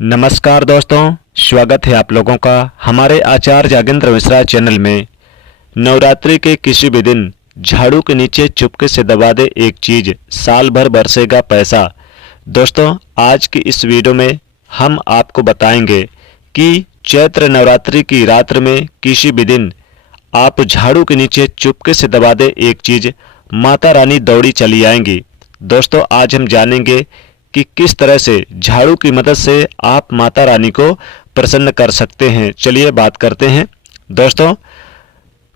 नमस्कार दोस्तों, स्वागत है आप लोगों का हमारे आचार्य जागेंद्र मिश्रा चैनल में। नवरात्रि के किसी भी दिन झाड़ू के नीचे चुपके से दबा दे एक चीज, साल भर बरसेगा पैसा। दोस्तों, आज की इस वीडियो में हम आपको बताएंगे कि चैत्र नवरात्रि की रात्र में किसी भी दिन आप झाड़ू के नीचे चुपके से दबा दे एक चीज, माता रानी दौड़ी चली आएंगी। दोस्तों, आज हम जानेंगे कि किस तरह से झाड़ू की मदद से आप माता रानी को प्रसन्न कर सकते हैं। चलिए बात करते हैं। दोस्तों,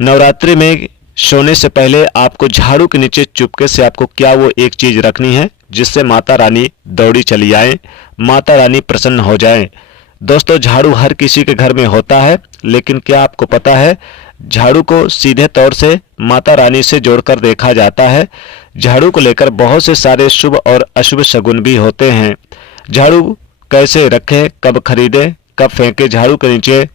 नवरात्रि में सोने से पहले आपको झाड़ू के नीचे चुपके से आपको क्या वो एक चीज रखनी है जिससे माता रानी दौड़ी चली आए, माता रानी प्रसन्न हो जाए। दोस्तों, झाड़ू हर किसी के घर में होता है, लेकिन क्या आपको पता है झाड़ू को सीधे तौर से माता रानी से जोड़कर देखा जाता है। झाड़ू को लेकर बहुत से सारे शुभ और अशुभ शगुन भी होते हैं। झाड़ू कैसे रखें, कब खरीदें, कब फेंकें झाड़ू के नीचे,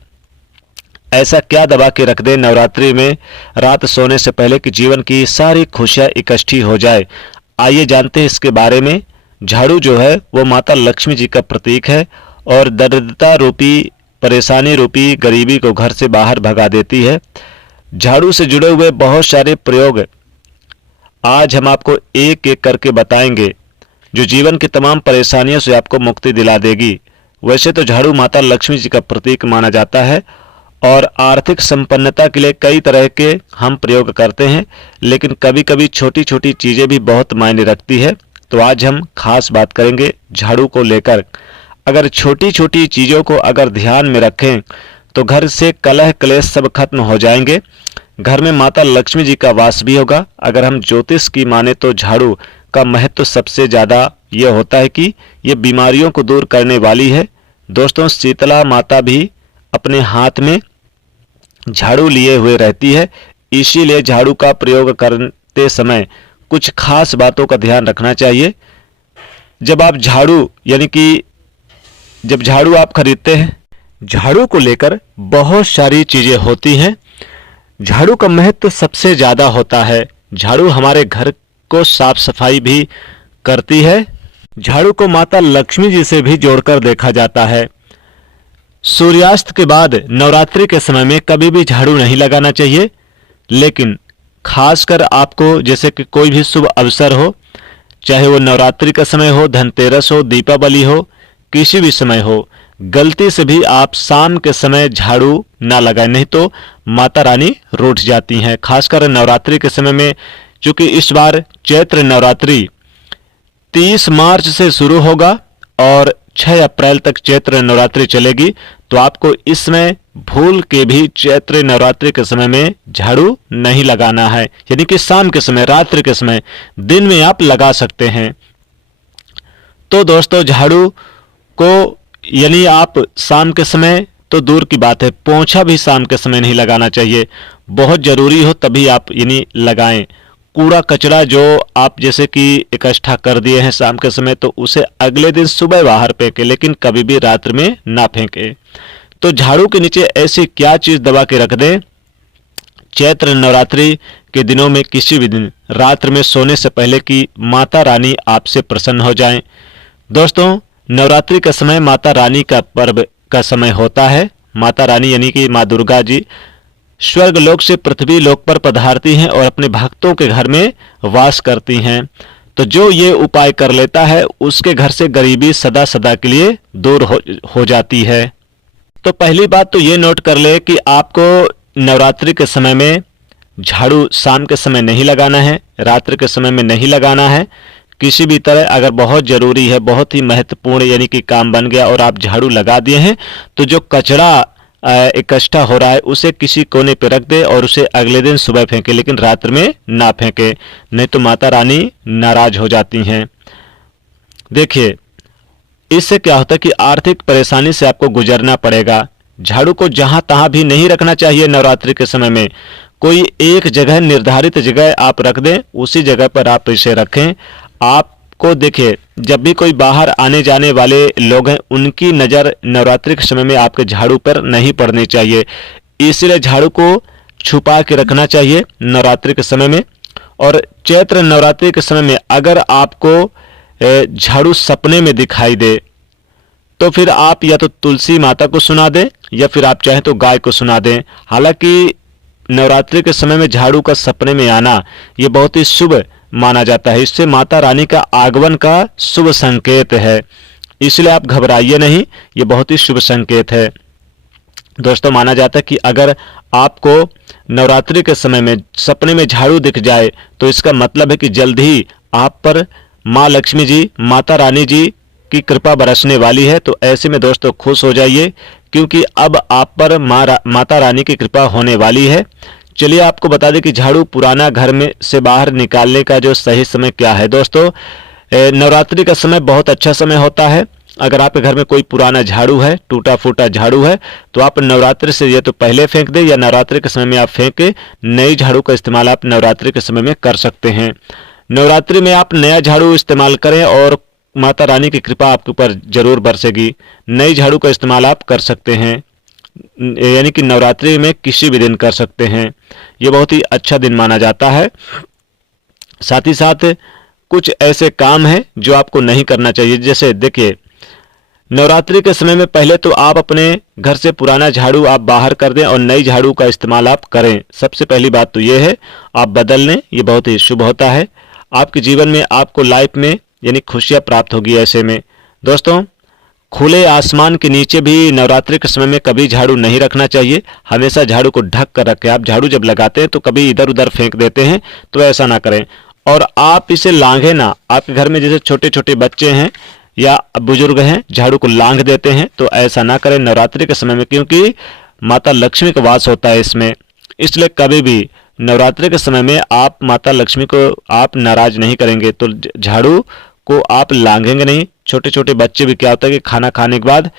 ऐसा क्या दबा के रख दें नवरात्रि में रात सोने से पहले कि जीवन की सारी खुशियां इकट्ठी हो जाए। आइए जानते हैं इसके बारे में। झाड़ू जो है वो माता लक्ष्मी जी का प्रतीक है और दरिद्रता रूपी, परेशानी रूपी गरीबी को घर से बाहर भगा देती है। झाड़ू से जुड़े हुए बहुत सारे प्रयोग आज हम आपको एक एक करके बताएंगे, जो जीवन की तमाम परेशानियों से आपको मुक्ति दिला देगी। वैसे तो झाड़ू माता लक्ष्मी जी का प्रतीक माना जाता है और आर्थिक संपन्नता के लिए कई तरह के हम प्रयोग करते हैं, लेकिन कभी कभी छोटी छोटी चीज़ें भी बहुत मायने रखती है। तो आज हम खास बात करेंगे झाड़ू को लेकर। अगर छोटी छोटी चीज़ों को अगर ध्यान में रखें तो घर से कलह क्लेश सब खत्म हो जाएंगे। घर में माता लक्ष्मी जी का वास भी होगा। अगर हम ज्योतिष की माने तो झाड़ू का महत्व सबसे ज़्यादा ये होता है कि ये बीमारियों को दूर करने वाली है। दोस्तों, शीतला माता भी अपने हाथ में झाड़ू लिए हुए रहती है, इसीलिए झाड़ू का प्रयोग करते समय कुछ खास बातों का ध्यान रखना चाहिए। जब आप झाड़ू जब झाड़ू आप खरीदते हैं, झाड़ू को लेकर बहुत सारी चीज़ें होती हैं। झाड़ू का महत्व सबसे ज़्यादा होता है। झाड़ू हमारे घर को साफ सफाई भी करती है। झाड़ू को माता लक्ष्मी जी से भी जोड़कर देखा जाता है। सूर्यास्त के बाद नवरात्रि के समय में कभी भी झाड़ू नहीं लगाना चाहिए, लेकिन खासकर आपको जैसे कि कोई भी शुभ अवसर हो, चाहे वो नवरात्रि का समय हो, धनतेरस हो, दीपावली हो, किसी भी समय हो, गलती से भी आप शाम के समय झाड़ू ना लगाएं, नहीं तो माता रानी रूठ जाती हैं। खासकर नवरात्रि के समय में, चूंकि इस बार चैत्र नवरात्रि 30 मार्च से शुरू होगा और 6 अप्रैल तक चैत्र नवरात्रि चलेगी, तो आपको इसमें भूल के भी चैत्र नवरात्रि के समय में झाड़ू नहीं लगाना है। यानी कि शाम के समय, रात्रि के समय, दिन में आप लगा सकते हैं। तो दोस्तों, झाड़ू को यानी आप शाम के समय तो दूर की बात है, पोंछा भी शाम के समय नहीं लगाना चाहिए। बहुत जरूरी हो तभी आप यानी लगाएं। कूड़ा कचरा जो आप जैसे कि इकट्ठा कर दिए हैं शाम के समय, तो उसे अगले दिन सुबह बाहर फेंके, लेकिन कभी भी रात्र में ना फेंके। तो झाड़ू के नीचे ऐसी क्या चीज दबा के रख दें चैत्र नवरात्रि के दिनों में किसी भी दिन रात्र में सोने से पहले कि माता रानी आपसे प्रसन्न हो जाएं। दोस्तों, नवरात्रि का समय माता रानी का पर्व का समय होता है। माता रानी यानी कि माँ दुर्गा जी स्वर्ग लोक से पृथ्वी लोक पर पधारती हैं और अपने भक्तों के घर में वास करती हैं। तो जो ये उपाय कर लेता है उसके घर से गरीबी सदा सदा के लिए दूर हो जाती है। तो पहली बात तो ये नोट कर ले कि आपको नवरात्रि के समय में झाड़ू शाम के समय नहीं लगाना है, रात्रि के समय में नहीं लगाना है। किसी भी तरह अगर बहुत जरूरी है, बहुत ही महत्वपूर्ण यानी कि काम बन गया और आप झाड़ू लगा दिए हैं, तो जो कचरा इकट्ठा हो रहा है उसे किसी कोने पे रख दे और उसे अगले दिन सुबह फेंके, लेकिन रात्र में ना फेंके, नहीं तो माता रानी नाराज हो जाती हैं। देखिए, इससे क्या होता है कि आर्थिक परेशानी से आपको गुजरना पड़ेगा। झाड़ू को जहां तहां भी नहीं रखना चाहिए। नवरात्रि के समय में कोई एक जगह, निर्धारित जगह आप रख दें, उसी जगह पर आप इसे रखें। आपको देखिए, जब भी कोई बाहर आने जाने वाले लोग हैं, उनकी नज़र नवरात्रि के समय में आपके झाड़ू पर नहीं पड़नी चाहिए। इसलिए झाड़ू को छुपा के रखना चाहिए नवरात्रि के समय में। और चैत्र नवरात्रि के समय में अगर आपको झाड़ू सपने में दिखाई दे तो फिर आप या तो तुलसी माता को सुना दें या फिर आप चाहें तो गाय को सुना दें। हालांकि नवरात्रि के समय में झाड़ू का सपने में आना ये बहुत ही शुभ माना जाता है। इससे माता रानी का आगमन का शुभ संकेत है, इसलिए आप घबराइए नहीं, ये बहुत ही शुभ संकेत है। दोस्तों माना जाता है कि अगर आपको नवरात्रि के समय में सपने में झाड़ू दिख जाए तो इसका मतलब है कि जल्द ही आप पर माँ लक्ष्मी जी, माता रानी जी की कृपा बरसने वाली है। तो ऐसे में दोस्तों खुश हो जाइए, क्योंकि अब आप पर माता रानी की कृपा होने वाली है। चलिए आपको बता दें कि झाड़ू पुराना घर में से बाहर निकालने का जो सही समय क्या है। दोस्तों नवरात्रि का समय बहुत अच्छा समय होता है। अगर आपके घर में कोई पुराना झाड़ू है, टूटा फूटा झाड़ू है, तो आप नवरात्रि से या तो पहले फेंक दें या नवरात्रि के समय में आप फेंक के नई झाड़ू का इस्तेमाल आप नवरात्रि के समय में कर सकते हैं। नवरात्रि में आप नया झाड़ू इस्तेमाल करें और माता रानी की कृपा आपके ऊपर जरूर बरसेगी। नई झाड़ू का इस्तेमाल आप कर सकते हैं, यानी कि नवरात्रि में किसी भी दिन कर सकते हैं। ये बहुत ही अच्छा दिन माना जाता है। साथ ही साथ कुछ ऐसे काम हैं जो आपको नहीं करना चाहिए। जैसे देखिए, नवरात्रि के समय में पहले तो आप अपने घर से पुराना झाड़ू आप बाहर कर दें और नई झाड़ू का इस्तेमाल आप करें। सबसे पहली बात तो ये है, आप बदल लें, ये बहुत ही शुभ होता है। आपके जीवन में आपको लाइफ में यानी खुशियां प्राप्त होगी। ऐसे में दोस्तों खुले आसमान के नीचे भी नवरात्रि के समय में कभी झाड़ू नहीं रखना चाहिए। हमेशा झाड़ू को ढक कर रखें। आप झाड़ू जब लगाते हैं तो कभी इधर उधर फेंक देते हैं, तो ऐसा ना करें। और आप इसे लांघे ना। आपके घर में जैसे छोटे छोटे बच्चे हैं या बुजुर्ग हैं, झाड़ू को लांघ देते हैं, तो ऐसा ना करें नवरात्रि के समय में, क्योंकि माता लक्ष्मी का वास होता है इसमें। इसलिए कभी भी नवरात्रि के समय में आप माता लक्ष्मी को आप नाराज नहीं करेंगे, तो झाड़ू को आप लांघेंगे नहीं। छोटे छोटे बच्चे भी क्या होता है कि खाना खाने के बाद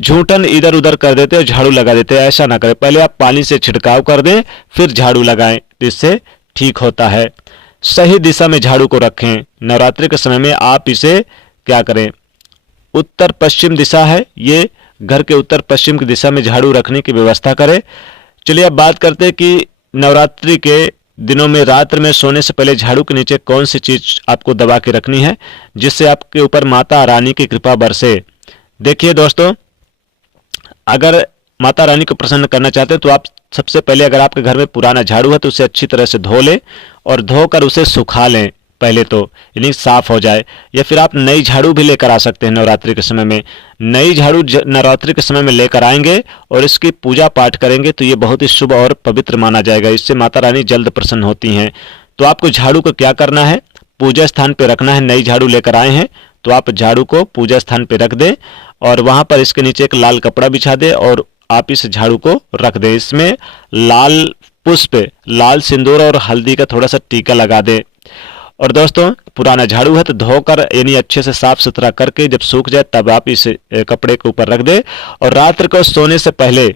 झूठन इधर उधर कर देते हैं और झाड़ू लगा देते हैं। ऐसा ना करें, पहले आप पानी से छिड़काव कर दें फिर झाड़ू लगाएं, तो इससे ठीक होता है। सही दिशा में झाड़ू को रखें। नवरात्रि के समय में आप इसे क्या करें, उत्तर पश्चिम दिशा है, ये घर के उत्तर पश्चिम की दिशा में झाड़ू रखने की व्यवस्था करें। चलिए अब बात करते हैं कि नवरात्रि के दिनों में रात्र में सोने से पहले झाड़ू के नीचे कौन सी चीज आपको दबा के रखनी है जिससे आपके ऊपर माता रानी की कृपा बरसे। देखिए दोस्तों, अगर माता रानी को प्रसन्न करना चाहते हैं तो आप सबसे पहले, अगर आपके घर में पुराना झाड़ू है तो उसे अच्छी तरह से धो लें और धोकर उसे सुखा लें पहले, तो यानी साफ हो जाए। या फिर आप नई झाड़ू भी लेकर आ सकते हैं नवरात्रि के समय में। नई झाड़ू नवरात्रि के समय में लेकर आएंगे और इसकी पूजा पाठ करेंगे तो ये बहुत ही शुभ और पवित्र माना जाएगा। इससे माता रानी जल्द प्रसन्न होती हैं। तो आपको झाड़ू को क्या करना है, पूजा स्थान पर रखना है। नई झाड़ू लेकर आए हैं तो आप झाड़ू को पूजा स्थान पर रख दें और वहां पर इसके नीचे एक लाल कपड़ा बिछा दें और आप इस झाड़ू को रख दें। इसमें लाल पुष्प, लाल सिंदूर और हल्दी का थोड़ा सा टीका लगा दें। और दोस्तों पुराना झाड़ू है तो धोकर यानी अच्छे से साफ सुथरा करके जब सूख जाए तब आप इस कपड़े के ऊपर रख दें। और रात्र को सोने से पहले,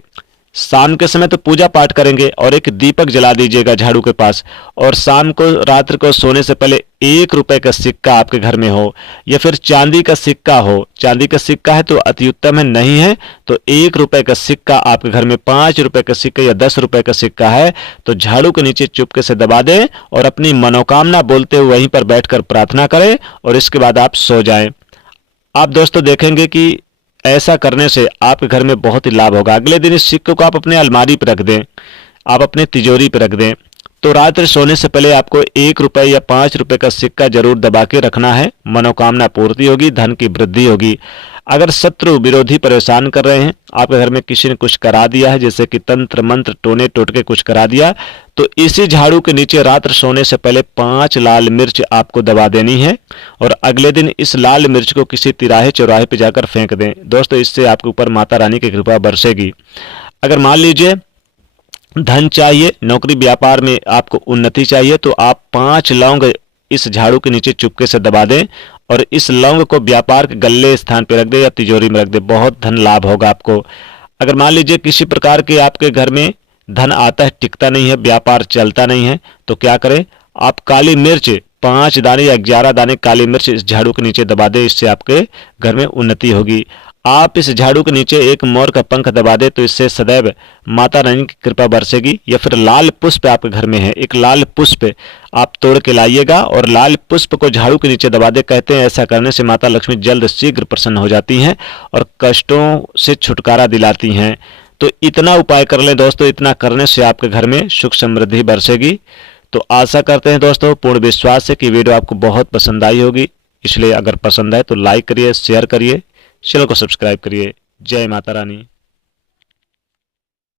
शाम के समय तो पूजा पाठ करेंगे और एक दीपक जला दीजिएगा झाड़ू के पास। और शाम को, रात्र को सोने से पहले 1 रुपए का सिक्का आपके घर में हो या फिर चांदी का सिक्का हो। चांदी का सिक्का है तो अति उत्तम है, नहीं है तो 1 रुपए का सिक्का आपके घर में, 5 रुपए का सिक्का या 10 रुपए का सिक्का है तो झाड़ू के नीचे चुपके से दबा दें और अपनी मनोकामना बोलते हुए वहीं पर बैठकर प्रार्थना करें और इसके बाद आप सो जाएं। आप दोस्तों देखेंगे कि ऐसा करने से आपके घर में बहुत ही लाभ होगा। अगले दिन इस सिक्के को आप अपने अलमारी पर रख दें, आप अपने तिजोरी पर रख दें। तो रात्रि सोने से पहले आपको 1 रुपए या 5 रुपए का सिक्का जरूर दबा के रखना है। मनोकामना पूर्ति होगी, धन की वृद्धि होगी। अगर शत्रु विरोधी परेशान कर रहे हैं, आपके घर में किसी ने कुछ करा दिया है, जैसे कि तंत्र मंत्र टोने टोटके कुछ करा दिया, तो इसी झाड़ू के नीचे रात्र सोने से पहले 5 लाल मिर्च आपको दबा देनी है और अगले दिन इस लाल मिर्च को किसी तिराहे चौराहे पे जाकर फेंक दें। दोस्तों इससे आपके ऊपर माता रानी की कृपा बरसेगी। अगर मान लीजिए धन चाहिए, नौकरी व्यापार में आपको उन्नति चाहिए, तो आप 5 लौंग इस झाड़ू के नीचे चुपके से दबा दें और इस लौंग को व्यापार के गल्ले स्थान पर रख दे या तिजोरी में रख दे। बहुत धन लाभ होगा आपको। अगर मान लीजिए किसी प्रकार के आपके घर में धन आता है, टिकता नहीं है, व्यापार चलता नहीं है, तो क्या करें, आप काली मिर्च 5 दाने या 11 दाने काली मिर्च इस झाड़ू के नीचे दबा दें। इससे आपके घर में उन्नति होगी। आप इस झाड़ू के नीचे एक मोर का पंख दबा दे तो इससे सदैव माता रानी की कृपा बरसेगी। या फिर लाल पुष्प आपके घर में है, एक लाल पुष्प आप तोड़ के लाइएगा और लाल पुष्प को झाड़ू के नीचे दबा दे। कहते हैं ऐसा करने से माता लक्ष्मी जल्द शीघ्र प्रसन्न हो जाती हैं और कष्टों से छुटकारा दिलाती हैं। तो इतना उपाय कर लें दोस्तों, इतना करने से आपके घर में सुख समृद्धि बरसेगी। तो आशा करते हैं दोस्तों, पूर्ण विश्वास है कि वीडियो आपको बहुत पसंद आई होगी। इसलिए अगर पसंद है तो लाइक करिए, शेयर करिए, चैनल को सब्सक्राइब करिए। जय माता रानी।